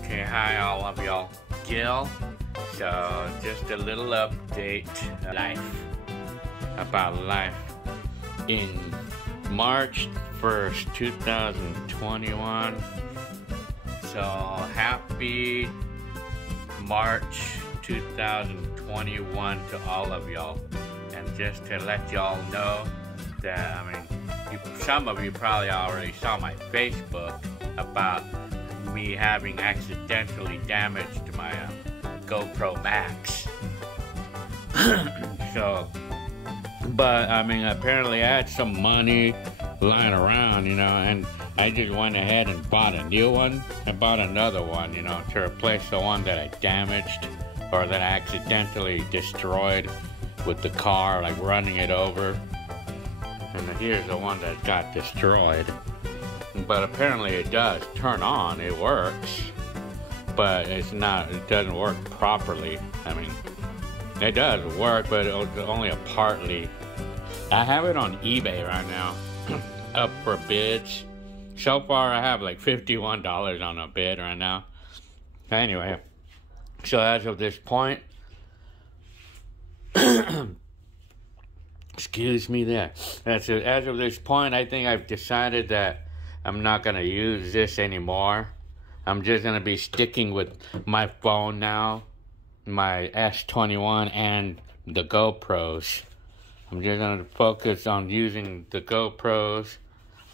Okay, hi all of y'all. Gil. So, just a little update about life in March 1st, 2021. So, happy March 2021 to all of y'all. And just to let y'all know that, some of you probably already saw my Facebook about me having accidentally damaged my GoPro Max. So, but apparently I had some money lying around, and I just went ahead and bought a new one. I bought another one, to replace the one that I damaged or that I accidentally destroyed with the car, like running it over. And here's the one that got destroyed. But apparently it does turn on, it works, but it doesn't work properly. It does work, but it's only a partly. I have it on eBay right now, up for bids. So far I have like $51 on a bid right now. Anyway, so as of this point, excuse me there. As of this point, I think I've decided that I'm not going to use this anymore. I'm just going to be sticking with my phone now, my S21 and the GoPros. I'm just going to focus on using the GoPros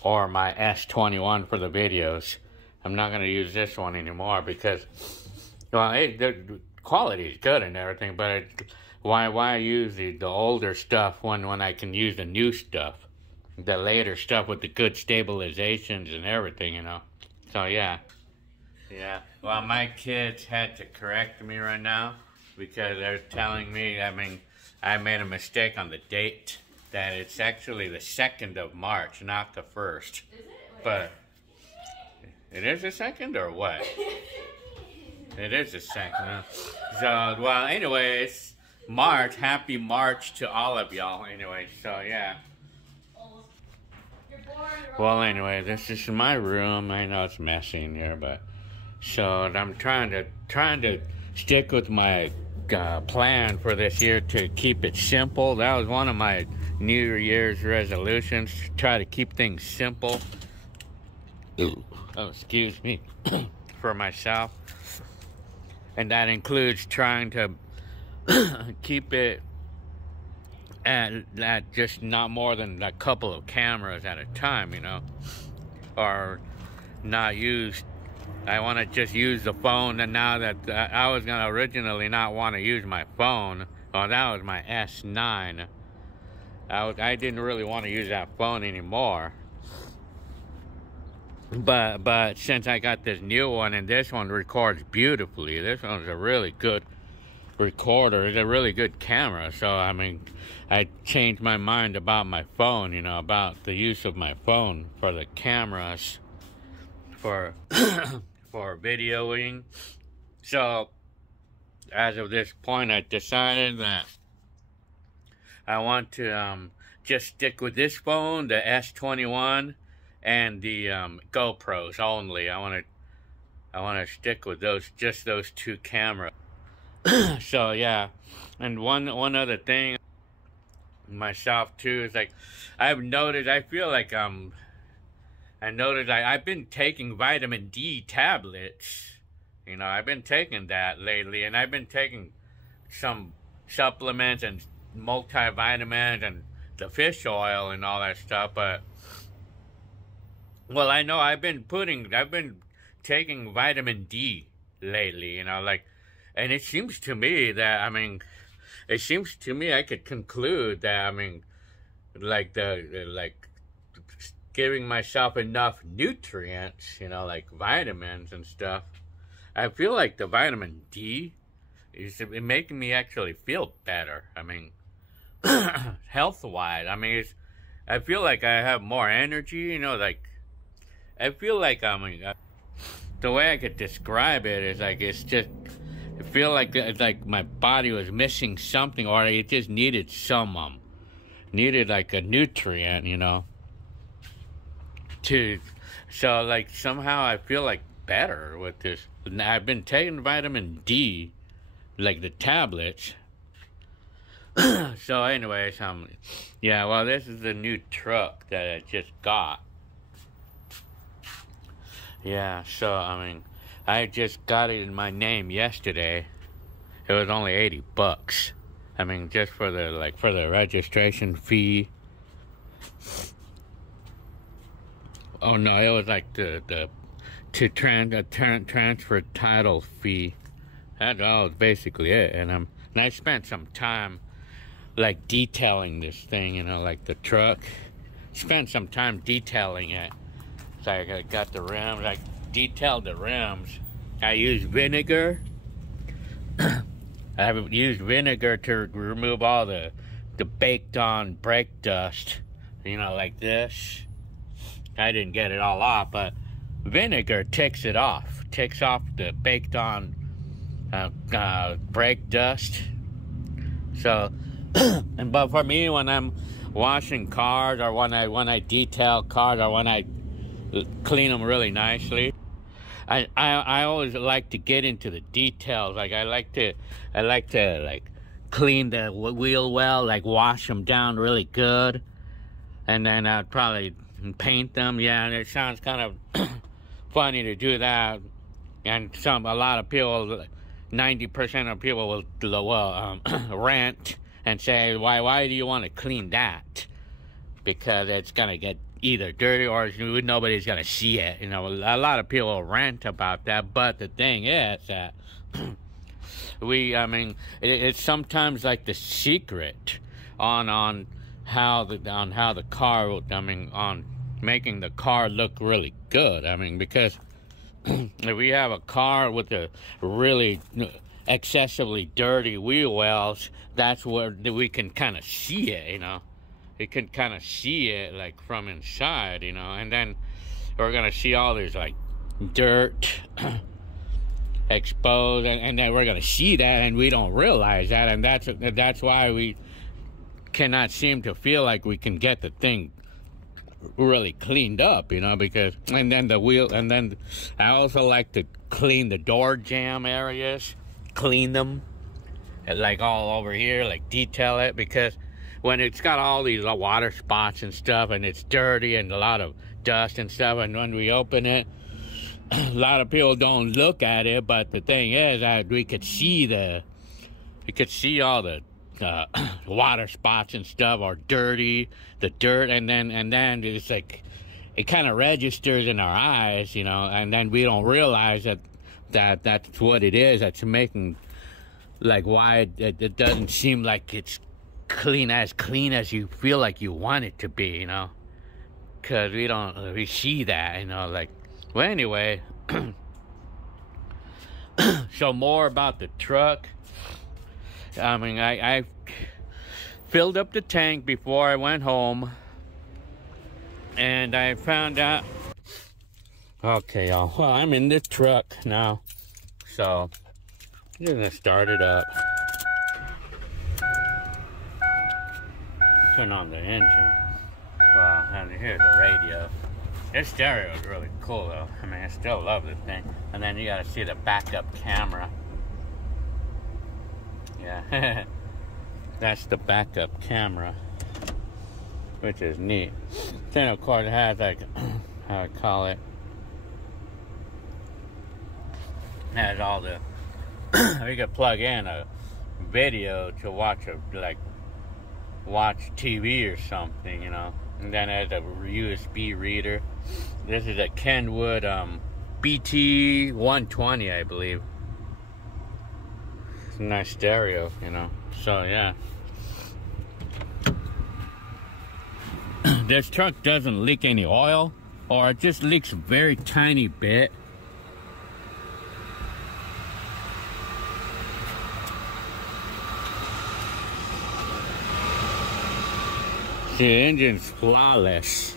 or my S21 for the videos. I'm not going to use this one anymore because, well, the quality is good and everything, but why use the older stuff when I can use the new stuff? The later stuff with the good stabilizations and everything, So, yeah. Well, my kids had to correct me right now because they're telling me, I made a mistake on the date, that it's actually the 2nd of March, not the 1st. Is it? But it is the 2nd or what? It is the 2nd. Huh? So, well, anyway, it's March. Happy March to all of y'all. Anyway, so, yeah. Well, anyway, this is my room. I know it's messy in here, but so I'm trying to stick with my plan for this year to keep it simple. That was one of my New Year's resolutions, to try to keep things simple. Oh, excuse me, for myself, and that includes trying to keep it at just not more than a couple of cameras at a time, or not use. I want to just use the phone, and now that I was going to originally not want to use my phone. Oh, that was my S9. I didn't really want to use that phone anymore. But since I got this new one, and this one records beautifully, this one's a really good recorder. It's a really good camera. So I changed my mind about my phone, about the use of my phone for the cameras, for videoing. So as of this point, I decided that I want to just stick with this phone, the S21, and the GoPros only. I want to stick with just those two cameras. So yeah, and one other thing myself too is I've noticed, I've been taking vitamin D tablets. I've been taking that lately, and I've been taking some supplements and multivitamins and the fish oil and all that stuff, but well, I know I've been taking vitamin D lately, and it seems to me that, I could conclude that, giving myself enough nutrients, like vitamins and stuff. I feel like the vitamin D is making me actually feel better. Health-wise. I feel like I have more energy, I feel like, the way I could describe it is it's just, I feel like my body was missing something, or it just needed needed like a nutrient, So somehow I feel like better with this. I've been taking vitamin D, like the tablets. So anyways, yeah, well, this is the new truck that I just got. Yeah, so, I mean, I just got it in my name yesterday. It was only $80. I mean, just for the, for the registration fee. Oh, no, it was like the transfer title fee. That was basically it. And I spent some time, like, detailing this thing, you know, like the truck. Spent some time detailing it. So I got the rims, I detailed the rims. I used vinegar. I have used vinegar to remove all the baked on brake dust, you know, like this. I didn't get it all off, but vinegar takes it off. Takes off the baked on brake dust. So, but for me, when I'm washing cars, or when I detail cars, or when I clean them really nicely, I always like to get into the details. Like I like to like clean the wheel well, like wash them down really good, and then I'd probably paint them. Yeah, and it sounds kind of funny to do that, and a lot of people, 90% of people will rant and say, why do you want to clean that? Because it's gonna get either dirty or nobody's gonna see it. You know, a lot of people rant about that, but the thing is that it's sometimes like the secret on how the car, on making the car look really good. I mean, because if we have a car with a really excessively dirty wheel wells, that's where we can kind of see it, you know. You can kind of see it, like, from inside, you know. And then we're going to see all this, like, dirt exposed. And then we're going to see that, and we don't realize that. And that's why we cannot seem to feel like we can get the thing really cleaned up, you know. Because, and then I also like to clean the door jamb areas. Clean them, like, all over here, like, detail it. Because when it's got all these water spots and stuff, and it's dirty and a lot of dust and stuff, and when we open it, a lot of people don't look at it, but the thing is that we could see all the water spots and stuff are dirty, the dirt, and then it's like, it kind of registers in our eyes, you know, and then we don't realize that's what it is that's making, like, why it doesn't seem like it's clean as you feel like you want it to be, you know, because we see that, you know, like, well, anyway. So more about the truck. I mean, I filled up the tank before I went home, and I found out, okay, y'all, well, I'm in this truck now, so I'm gonna start it up. Turn on the engine. Wow, and here's the radio. This stereo is really cool, though. I mean, I still love this thing. And then you gotta see the backup camera. Yeah, that's the backup camera, which is neat. Then, of course, it has, like, how I call it, has all the, you can plug in a video to watch TV or something, you know. And then it has a USB reader. This is a Kenwood BT 120, I believe. It's a nice stereo, you know. So, yeah. This truck doesn't leak any oil, or it just leaks a very tiny bit. The engine's flawless.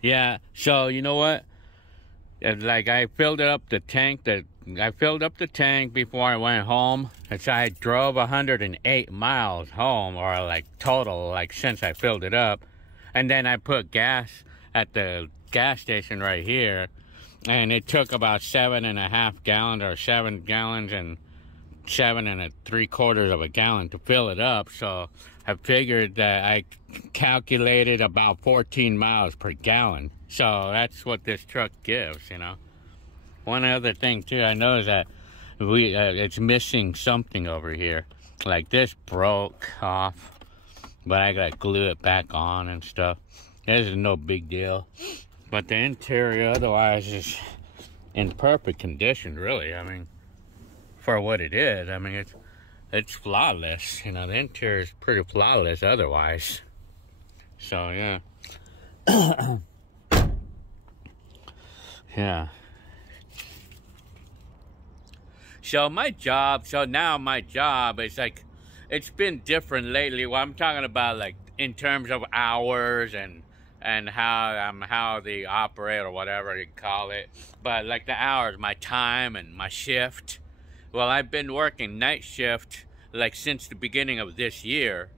Yeah, so you know what? Like, I filled up the tank before I went home. So I drove 108 miles home, or like total, like, since I filled it up. And then I put gas at the gas station right here, and it took about 7.5 gallons or 7 gallons and 7 3/4 of a gallon to fill it up. So I figured that I calculated about 14 miles per gallon. So that's what this truck gives, you know. One other thing too, I noticed that it's missing something over here. Like this broke off, but I gotta glue it back on and stuff. This is no big deal. But the interior otherwise is in perfect condition, really. I mean, for what it is, I mean, it's flawless. You know, the interior is pretty flawless otherwise. So, yeah. Yeah. So now my job is like, it's been different lately. Well, I'm talking about like in terms of hours and how they operate or whatever you call it. But like the hours, my time and my shift. Well, I've been working night shift like since the beginning of this year,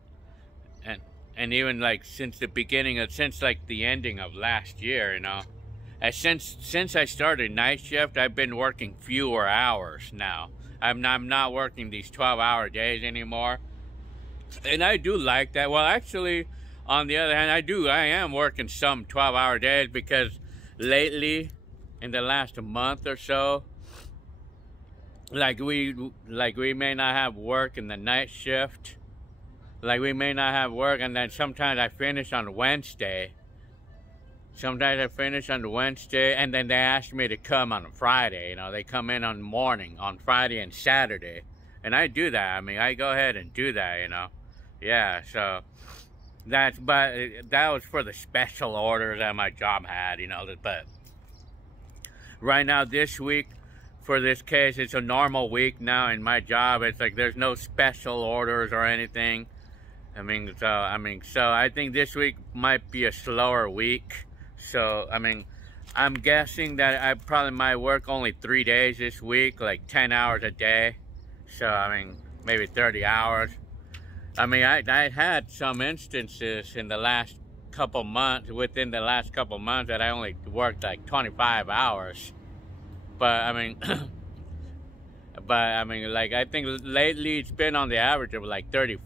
and even like since like the ending of last year, you know. And since I started night shift, I've been working fewer hours now. I'm not working these 12-hour days anymore, and I do like that. Well, actually, on the other hand, I am working some 12-hour days because lately, in the last month or so, like we may not have work in the night shift. Like we may not have work, and then sometimes I finish on Wednesday. Sometimes I finish on Wednesday, and then they ask me to come on a Friday. You know, they come in on morning on Friday and Saturday, and I do that. I mean, I go ahead and do that. You know, yeah. So but that was for the special orders that my job had. You know, but right now this week, for this case, it's a normal week now in my job. It's like there's no special orders or anything. So I think this week might be a slower week. So, I mean, I'm guessing that I probably might work only 3 days this week, like 10 hours a day. So, I mean, maybe 30 hours. I mean, I had some instances in the last couple months, within the last couple months, that I only worked like 25 hours. But, I mean, like, I think lately it's been on the average of like 30,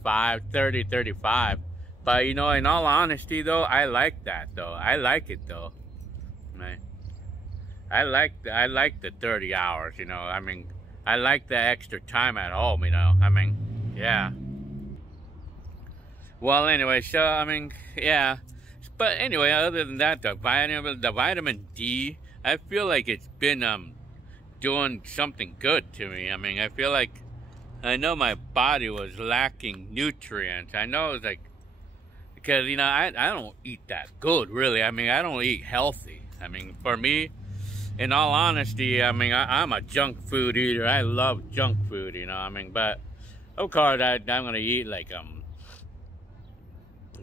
35. But, you know, in all honesty, though, I like that, though. I like it, though. Right? I like the 30 hours, you know. I mean, I like the extra time at home, you know. I mean, yeah. Well, anyway, so, I mean, yeah. But anyway, other than that, the vitamin D, I feel like it's been doing something good to me. I mean, I know my body was lacking nutrients. I know it's like, because, you know, I don't eat that good, really. I mean, I don't eat healthy. I mean, for me, in all honesty, I mean, I'm a junk food eater. I love junk food, you know. I mean, but of course, I'm gonna eat like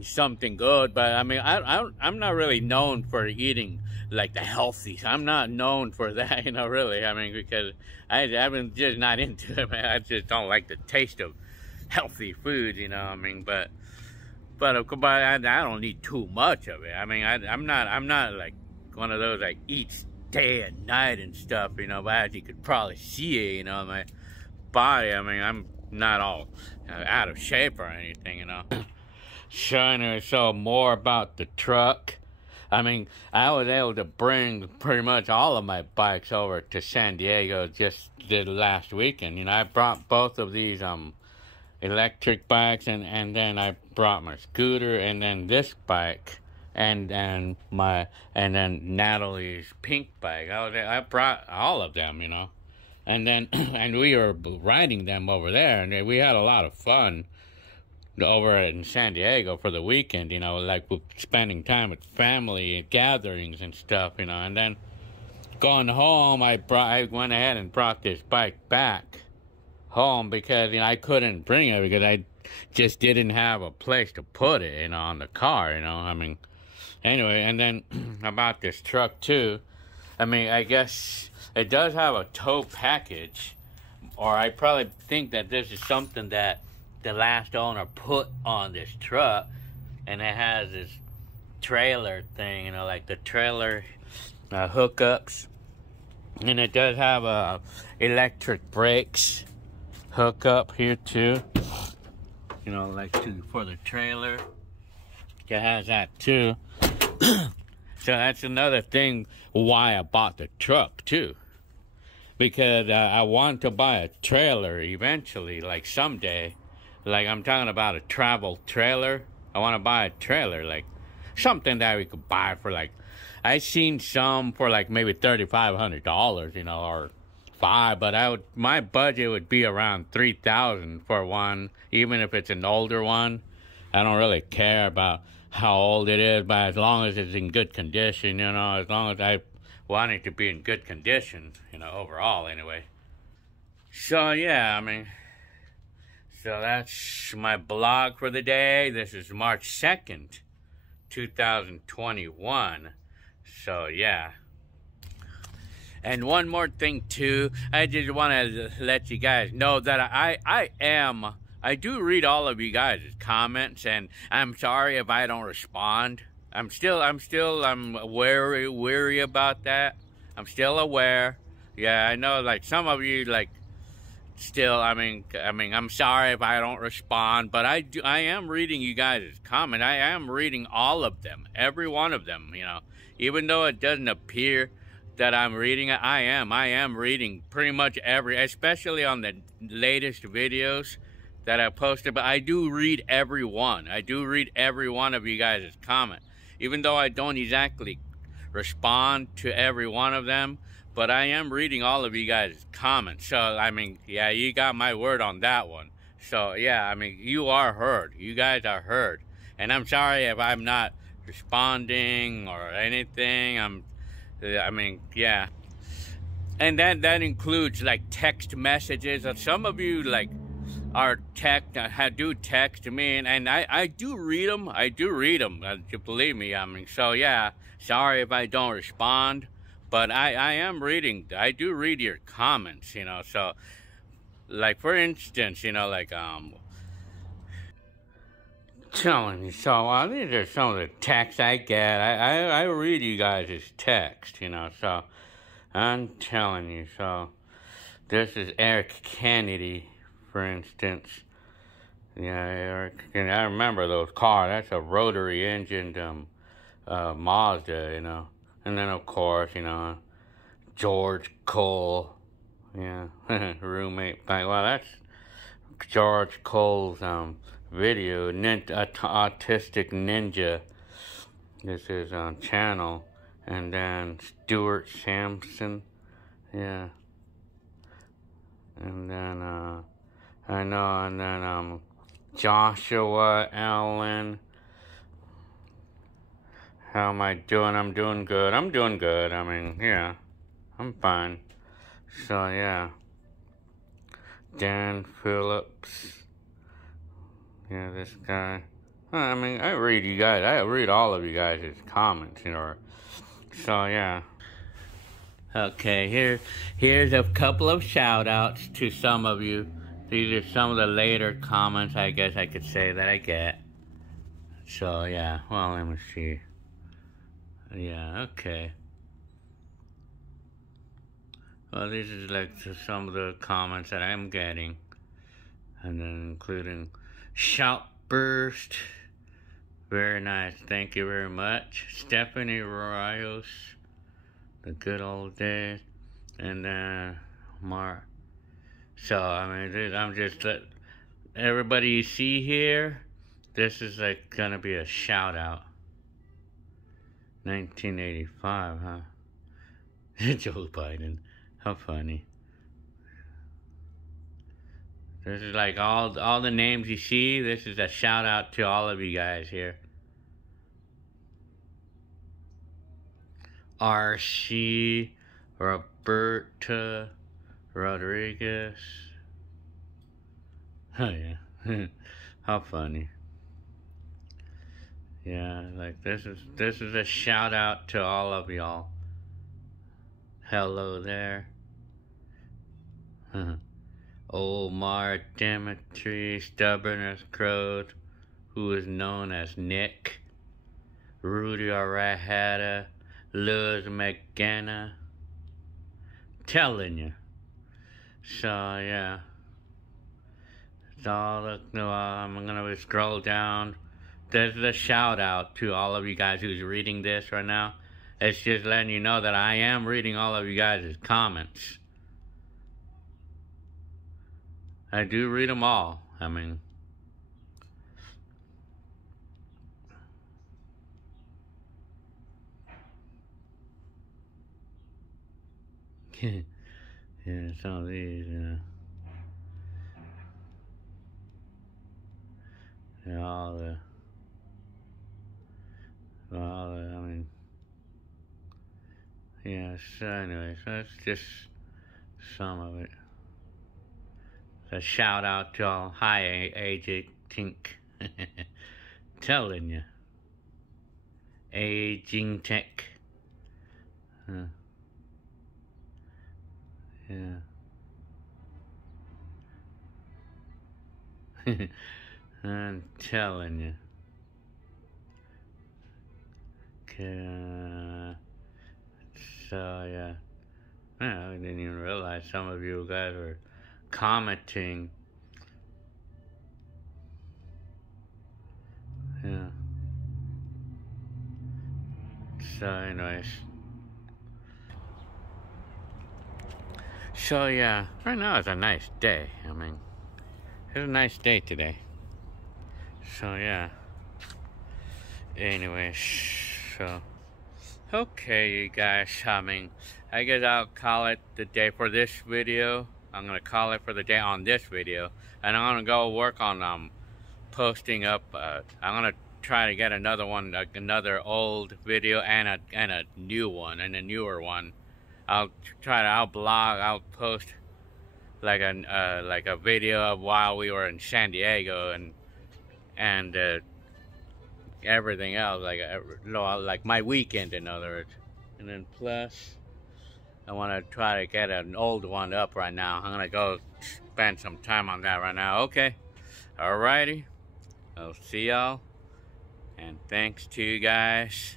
something good. But I mean, I'm not really known for eating like the healthy. I'm not known for that, you know, really. I mean, because I'm just not into it, man. I just don't like the taste of healthy food, you know. I mean, but I don't need too much of it. I mean, I'm not like one of those like eats day and night and stuff, you know. But as you could probably see it, you know, my body. I mean, I'm not all out of shape or anything, you know. So more about the truck. I mean, I was able to bring pretty much all of my bikes over to San Diego just the last weekend. You know, I brought both of these electric bikes, and then I brought my scooter, and then this bike, and then Natalie's pink bike. I brought all of them, you know, and then and we were riding them over there, and we had a lot of fun over in San Diego for the weekend, you know, like spending time with family and gatherings and stuff, you know. And then going home, I went ahead and brought this bike back home because, you know, I couldn't bring it because I just didn't have a place to put it, you know, on the car, you know. I mean, anyway, and then about this truck too, I mean, I guess it does have a tow package, or I probably think that this is something that the last owner put on this truck, and it has this trailer thing, you know, like the trailer hookups. And it does have electric brakes hookup here too. You know, like for the trailer. It has that too. So that's another thing why I bought the truck too. Because I want to buy a trailer eventually, like someday. Like I'm talking about a travel trailer. I want to buy a trailer, like something that we could buy for like, I seen some for like maybe $3,500, you know, or $5, but my budget would be around $3,000 for one, even if it's an older one. I don't really care about how old it is, but as long as it's in good condition, you know, as long as I want it to be in good condition, you know, overall anyway. So yeah, I mean, so that's my blog for the day. This is March 2nd, 2021. So yeah. And one more thing too, I just want to let you guys know that I do read all of you guys' comments, and I'm sorry if I don't respond. I'm wary about that. I'm still aware. Yeah, I know, like some of you, like, still, I mean, I'm sorry if I don't respond, but I am reading you guys' comments. I am reading all of them, every one of them, you know. Even though it doesn't appear that I'm reading it, I am reading pretty much especially on the latest videos that I posted, but I do read every one. I do read every one of you guys' comments. Even though I don't exactly respond to every one of them, but I am reading all of you guys' comments. So, I mean, yeah, you got my word on that one. So, yeah, I mean, you are heard. You guys are heard. And I'm sorry if I'm not responding or anything. I mean, yeah. And that includes, like, text messages. Some of you, like, do text me, and I do read them. I do read them, believe me. I mean, so yeah, sorry if I don't respond, but I am reading. I do read your comments, you know. So, like, for instance, you know, like, telling you, so these are some of the texts I get. I read you guys' text, you know, so I'm telling you. So, this is Eric Kennedy, for instance. Yeah, Eric, and I remember those cars. That's a rotary engined Mazda, you know. And then, of course, you know, George Cole. Yeah, roommate. Well, that's George Cole's video, Autistic Ninja. This is on channel. And then Stuart Sampson. Yeah. And then, I know, and then, Joshua Allen. How am I doing? I'm doing good. I'm doing good. I mean, yeah, I'm fine. So, yeah. Dan Phillips. Yeah, this guy. I mean, I read you guys. I read all of you guys' comments, you know. So, yeah. Okay, here's a couple of shout-outs to some of you. These are some of the later comments, I guess I could say, that I get. So, yeah. Well, let me see. Yeah, okay. Well, this is like some of the comments that I'm getting. And then including Shoutburst. Very nice. Thank you very much. Stephanie Rios. The good old days. And then Mark. So, I mean, I'm just everybody you see here, this is like gonna be a shout out. 1985, huh? Joe Biden. How funny. This is like all the names you see, this is a shout out to all of you guys here. RC, Roberta Rodriguez. Oh yeah. How funny. Yeah, like this is a shout out to all of y'all. Hello there. Omar Dimitri, stubborn as crowed, who is known as Nick. Rudy Arahata, Luz McGanna. Telling you. So yeah. It's all I'm gonna scroll down. There's a shout out to all of you guys who's reading this right now. It's just letting you know that I am reading all of you guys' comments. I do read them all. I mean, yeah, some of these, all the, I mean, yeah, so anyways, that's just some of it. A shout out to all. Hi, AJ Tink. Telling you. Aging Tech. Yeah. I'm telling you. So, yeah. I didn't even realize some of you guys were commenting. Yeah. So, anyways. So, yeah. Right now it's a nice day. I mean, it's a nice day today. So, yeah. Anyways. So. Okay, you guys. I mean, I guess I'll call it the day for this video. I'm gonna call it for the day on this video, and I'm gonna go work on posting up. I'm gonna try to get another one, another old video and a new one and a newer one. I'll post like a video of while we were in San Diego and everything else, like my weekend, in other words. And then plus, I want to try to get an old one up right now. I'm gonna go spend some time on that right now. Okay, alrighty. I'll see y'all, and thanks to you guys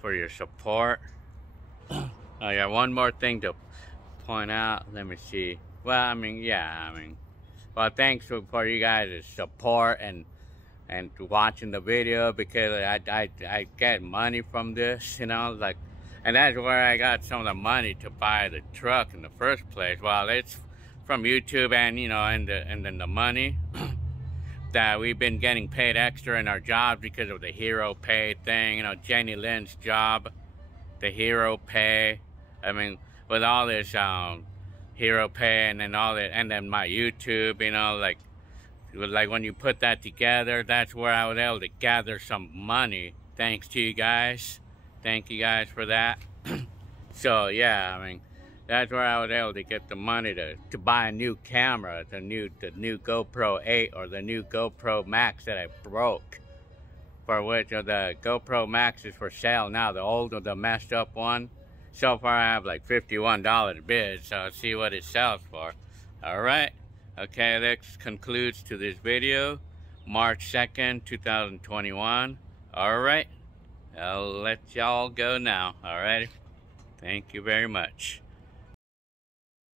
for your support. Oh yeah, one more thing to point out. Let me see. Well, I mean, yeah, well, thanks for you guys' support and watching the video, because I get money from this, you know, like, and that's where I got some of the money to buy the truck in the first place. Well, it's from YouTube, and you know, and then the money that we've been getting paid extra in our jobs because of the hero pay thing, you know, Jenny Lynn's job, the hero pay. I mean, with all this hero pay and then all that, and then my YouTube, you know, like when you put that together, that's where I was able to gather some money. Thanks to you guys. Thank you guys for that. So yeah, I mean, that's where I was able to get the money to buy a new camera, the new GoPro 8 or the new GoPro Max that I broke. For which the GoPro Max is for sale now, the old or the messed up one. So far I have like $51 bid, so I'll see what it sells for. Alright. Okay, that concludes to this video, March 2nd, 2021. Alright, I'll let y'all go now, alright? Thank you very much.